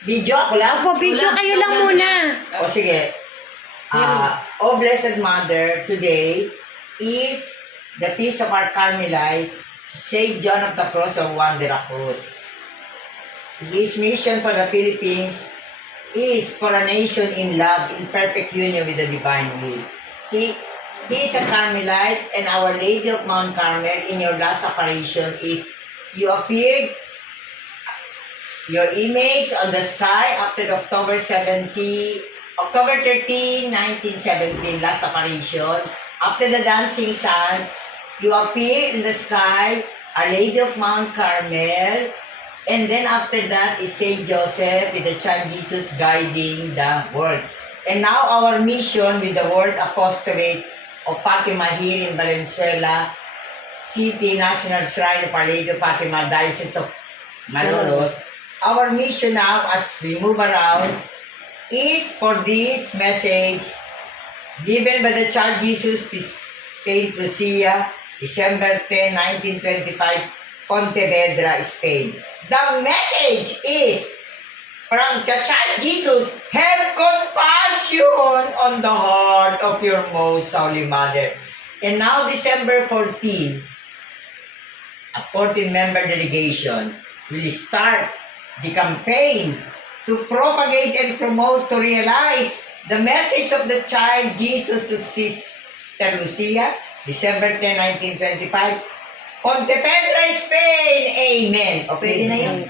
Video ako lang? Opo, video kayo lang muna. O sige. Oh Blessed Mother, today is the feast of our Carmelite, Saint John of the Cross of Juan de la Cruz. His mission for the Philippines is for a nation in love, in perfect union with the divine will. He is a Carmelite, and Our Lady of Mount Carmel in your last apparition is you appeared your image on the sky after the October 13, 1917, last apparition. After the dancing sun, you appear in the sky, Our Lady of Mount Carmel, and then after that is Saint Joseph with the child Jesus guiding the world. And now our mission with the World Apostolate of Fatima here in Valenzuela City, National Shrine of Our Lady of Fatima, Diocese of Malolos. Our mission now as we move around is for this message given by the child Jesus to Saint Lucia, December 10, 1925, Pontevedra, Spain. The message is from the child Jesus, have compassion on the heart of your most holy mother. And now December 14, a 14-member delegation will start the campaign to propagate and promote, to realize the message of the child Jesus to Sister Lucia, December 10, 1925, Pontevedra, Spain. Amen. O, pwede na yun.